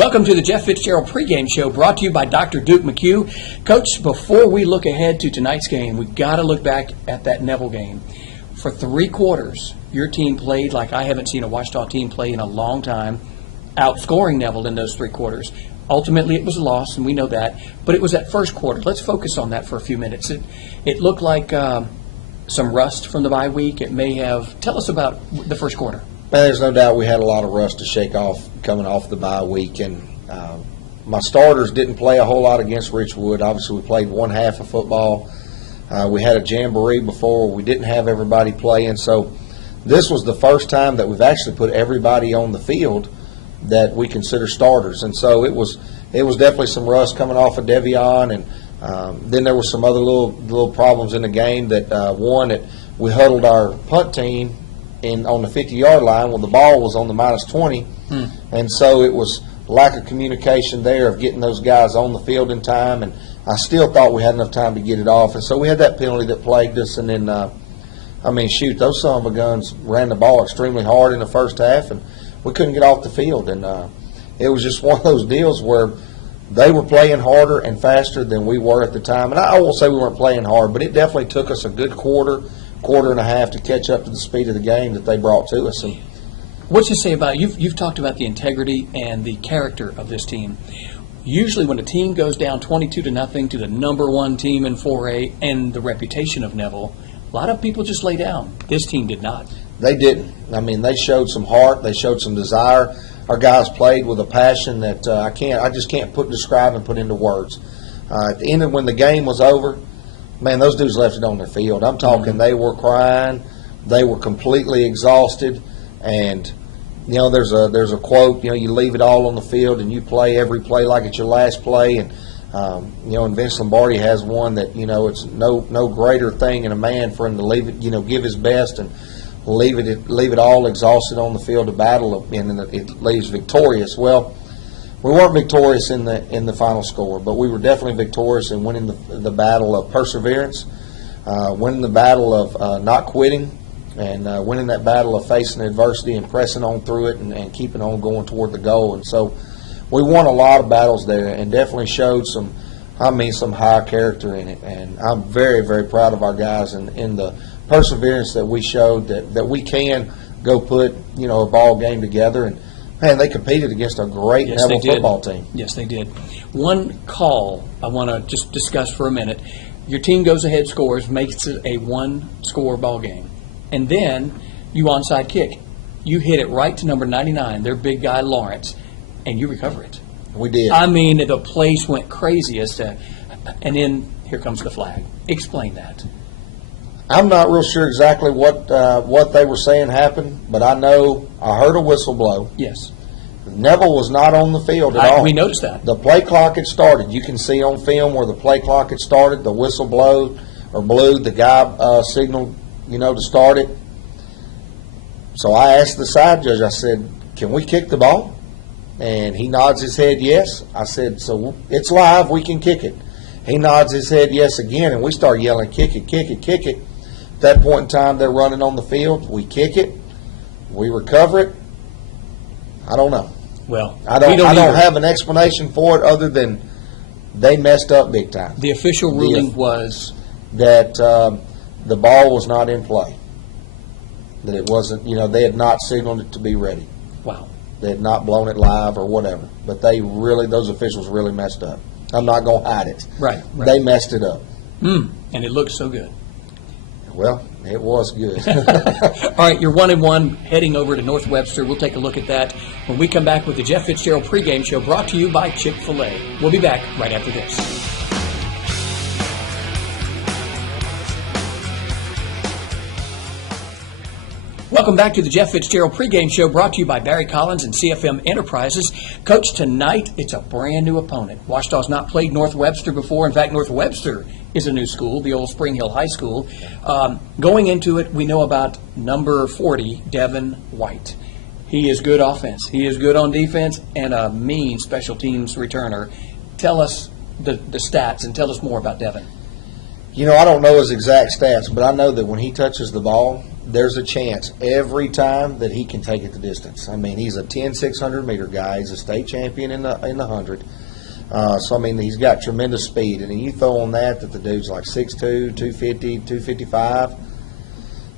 Welcome to the Jeff Fitzgerald pregame show brought to you by Dr. Duke McHugh. Coach, before we look ahead to tonight's game, we've got to look back at that Neville game. For 3 quarters, your team played like I haven't seen a Ouachita team play in a long time, outscoring Neville in those 3 quarters. Ultimately, it was a loss, and we know that, but it was that first quarter. Let's focus on that for a few minutes. It looked like some rust from the bye week. It may have. Tell us about the first quarter. Man, there's no doubt we had a lot of rust to shake off coming off the bye week, and my starters didn't play a whole lot against Richwood. Obviously, we played one half of football. We had a jamboree before. We didn't have everybody playing, so this was the first time that we've actually put everybody on the field that we consider starters, and so it was definitely some rust coming off of Devion, and then there were some other little problems in the game. That one, that we huddled our punt team on the 50-yard line when the ball was on the -20, and so it was lack of communication there of getting those guys on the field in time, and I still thought we had enough time to get it off, and so we had that penalty that plagued us, and then, those son of a guns ran the ball extremely hard in the first half, and we couldn't get off the field, and it was just one of those deals where they were playing harder and faster than we were at the time, and I won't say we weren't playing hard, but it definitely took us a good quarter and a half to catch up to the speed of the game that they brought to us. And what you say about you've talked about the integrity and the character of this team. Usually when a team goes down 22-0 to the number 1 team in 4A and the reputation of Neville, a lot of people just lay down. This team did not. They didn't. I mean, they showed some heart. They showed some desire. Our guys played with a passion that I just can't describe and put into words. At the end of when the game was over, man, those dudes left it on their field. I'm talking, They were crying. They were completely exhausted. And, there's a quote, you leave it all on the field and you play every play like it's your last play. And, and Vince Lombardi has one that, it's no greater thing in a man for him to leave it, give his best and leave it all exhausted on the field of battle, and it leaves victorious. Well, we weren't victorious in the final score, but we were definitely victorious in winning the battle of perseverance, winning the battle of not quitting, and winning that battle of facing adversity and pressing on through it and keeping on going toward the goal. And so we won a lot of battles there and definitely showed some high character in it. And I'm very, very proud of our guys in the perseverance that we showed, that we can go put, a ball game together. And man, they competed against a great Neville football team. Yes, they did. One call I want to just discuss for a minute. Your team goes ahead, scores, makes it a 1-score ball game. And then you onside kick. You hit it right to number 99, their big guy Lawrence, and you recover it. We did. I mean, the place went crazy and then here comes the flag. Explain that. I'm not real sure exactly what they were saying happened, but I know I heard a whistle blow. Yes. Neville was not on the field at all. We noticed that. The play clock had started. You can see on film where the play clock had started. The whistle blew. The guy signaled, to start it. So I asked the side judge, I said, can we kick the ball? And he nods his head yes. I said, so it's live, we can kick it. He nods his head yes again, and we start yelling, kick it, kick it, kick it. At that point in time, they're running on the field. We kick it. We recover it. I don't know. Well, I don't have an explanation for it other than they messed up big time. The official ruling was that the ball was not in play. That it wasn't, they had not signaled it to be ready. Wow. They had not blown it live or whatever. But those officials really messed up. I'm not going to hide it. Right. They messed it up. And it looked so good. Well, it was good. All right, you're 1-1 heading over to NorthWebster. We'll take a look at that when we come back with the Jeff Fitzgerald pregame show brought to you by Chick-fil-A. We'll be back right after this. Welcome back to the Jeff Fitzgerald pregame show brought to you by Barry Collins and CFM Enterprises. Coach, tonight it's a brand new opponent. Ouachita's not played NorthWebster before. In fact, NorthWebster is a new school, the old Spring Hill High School. Going into it, we know about number 40, Devin White. He is good offense. He is good on defense and a mean special teams returner. Tell us the stats and tell us more about Devin. I don't know his exact stats, but I know that when he touches the ball, there's a chance every time that he can take it the distance. I mean, he's a 10-600 meter guy. He's a state champion in the 100. So, I mean, he's got tremendous speed. And then you throw on that the dude's like 6'2", 250, 255.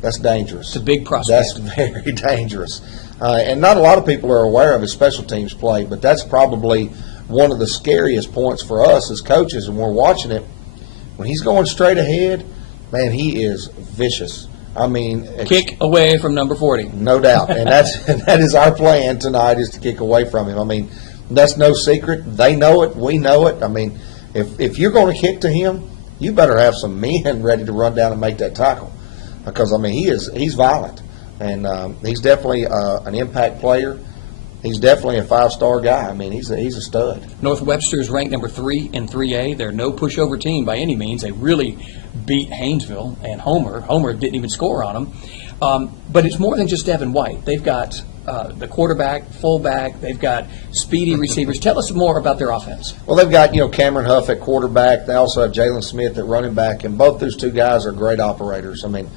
That's dangerous. It's a big prospect. That's very dangerous. And not a lot of people are aware of his special teams play, but that's probably one of the scariest points for us as coaches, and we're watching it. When he's going straight ahead, man, he is vicious. I mean, Kick away from number 40. No doubt. And that is our plan tonight, is to kick away from him. I mean, that's no secret. They know it. We know it. I mean, if you're going to kick to him, you better have some men ready to run down and make that tackle. Because, I mean, he's violent. And he's definitely an impact player. He's definitely a 5-star guy. I mean, he's a stud. NorthWebster is ranked number 3 in 3A. They're no pushover team by any means. They really beat Haynesville and Homer. Homer didn't even score on them. But it's more than just Devin White. They've got the quarterback, fullback. They've got speedy receivers. Tell us more about their offense. Well, they've got, Cameron Huff at quarterback. They also have Jalen Smith at running back. And both those two guys are great operators. I mean,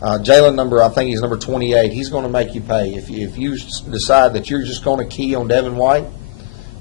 Jalen, I think he's number 28. He's going to make you pay. If you decide that you're just going to key on Devin White,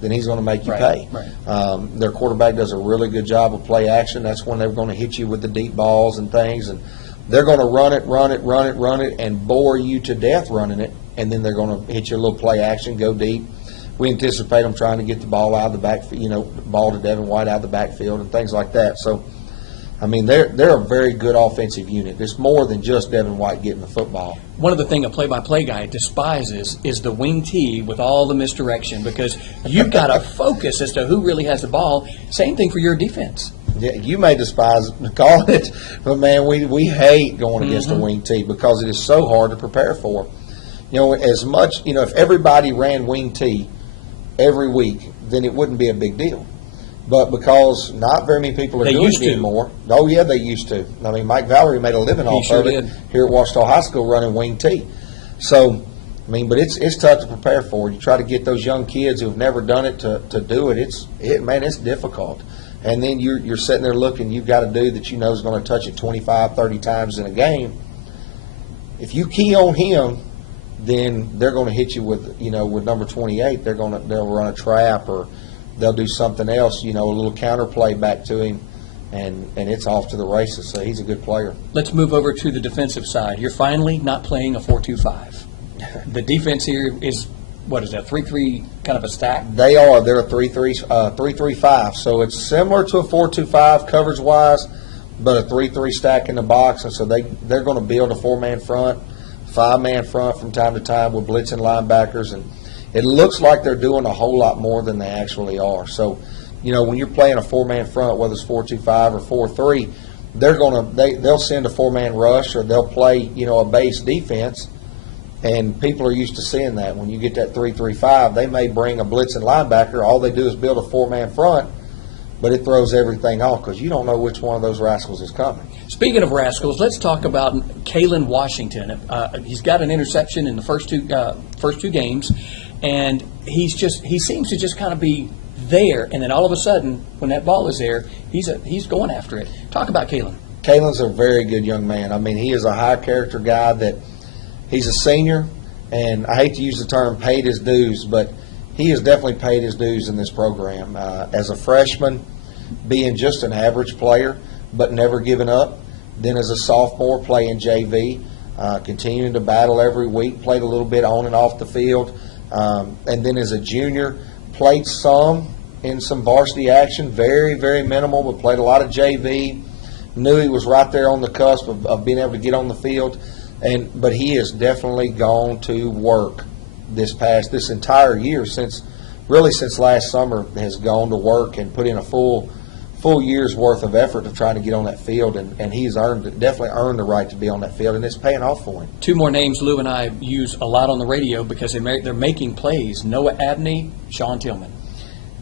then he's going to make you pay. Right. Their quarterback does a really good job of play action. That's when they're going to hit you with the deep balls and things. And they're going to run it, and bore you to death running it. And then they're going to hit you a little play action, go deep. We anticipate them trying to get the ball out of the back, ball to Devin White out of the backfield and things like that. So, I mean, they're a very good offensive unit. It's more than just Devin White getting the football. One of the things a play-by-play guy despises is the wing tee with all the misdirection, because you've got to focus as to who really has the ball. Same thing for your defense. Yeah, you may despise calling it, but, man, we hate going against a wing tee because it is so hard to prepare for. As much, if everybody ran wing tee every week, then it wouldn't be a big deal. But because not very many people are doing it anymore. Oh, yeah, they used to. I mean, Mike Valerie made a living off of it here at Washita High School running wing tee. So, I mean, but it's tough to prepare for. You try to get those young kids who have never done it to do it. It's difficult. And then you're sitting there looking, you've got a dude that is going to touch it 25, 30 times in a game. If you key on him, then they're going to hit you with number 28. They'll run a trap, or they'll do something else, a little counter play back to him, and it's off to the races. So he's a good player. Let's move over to the defensive side. You're finally not playing a 4-2-5. The defense here is, what is that, 3-3 kind of a stack? They are. They're a 3-3-5. So it's similar to a 4-2-5 coverage-wise, but a 3-3 stack in the box. And so they're going to build a 4-man front, 5-man front from time to time with blitzing linebackers, and it looks like they're doing a whole lot more than they actually are. So, when you're playing a 4-man front, whether it's 4-2-5 or 4-3, they'll send a 4-man rush, or they'll play, a base defense, and people are used to seeing that. When you get that 3-3-5, they may bring a blitzing linebacker. All they do is build a 4-man front, but it throws everything off because you don't know which one of those rascals is coming. Speaking of rascals, let's talk about Kalen Washington. He's got an interception in the first two games, and he seems to just kind of be there, and then all of a sudden, when that ball is there, he's going after it. Talk about Kalen. Kalen's a very good young man. I mean, he is a high character guy. That he's a senior, and I hate to use the term paid his dues, but he has definitely paid his dues in this program. As a freshman, being just an average player, but never giving up. Then as a sophomore, playing JV, continuing to battle every week, played a little bit on and off the field. And then as a junior, played some in some varsity action, very, very minimal, but played a lot of JV. Knew he was right there on the cusp of being able to get on the field. But he has definitely gone to work this entire year since last summer, has gone to work and put in a full year's worth of effort to try to get on that field, and he's definitely earned the right to be on that field, and it's paying off for him. Two more names Lou and I use a lot on the radio because they're making plays. Noah Abney, Sean Tillman.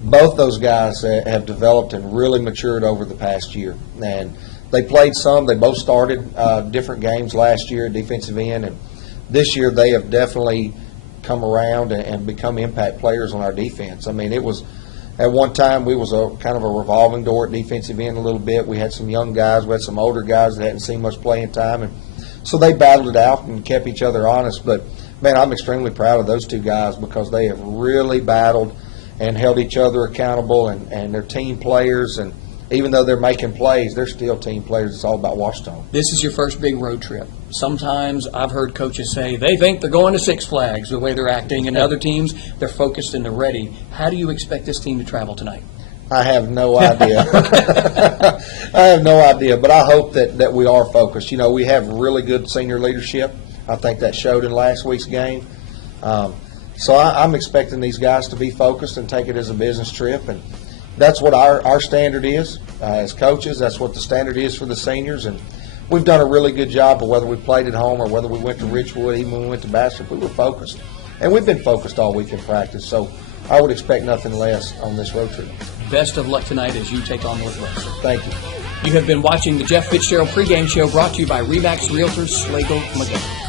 Both those guys have developed and really matured over the past year, and they played some. They both started different games last year at defensive end, and this year they have definitely come around and become impact players on our defense. I mean, it was at one time we was a kind of a revolving door at defensive end a little bit. We had some young guys, we had some older guys that hadn't seen much playing time, and So they battled it out and kept each other honest. But, man, I'm extremely proud of those two guys because they have really battled and held each other accountable, and they're team players. And even though they're making plays, they're still team players. It's all about Washington. This is your first big road trip. Sometimes I've heard coaches say they think they're going to Six Flags the way they're acting, and other teams, they're focused and they're ready. How do you expect this team to travel tonight? I have no idea. I have no idea, but I hope that we are focused. You know, we have really good senior leadership. I think that showed in last week's game. So I'm expecting these guys to be focused and take it as a business trip, and that's what our standard is as coaches. That's what the standard is for the seniors, and we've done a really good job of whether we played at home or whether we went to Richwood, even when we went to Bastrop, we were focused. And we've been focused all week in practice, so I would expect nothing less on this road trip. Best of luck tonight as you take on NorthWebster. Thank you. You have been watching the Jeff Fitzgerald pregame show brought to you by RE/MAX Realtors, Slagle, Montgomery.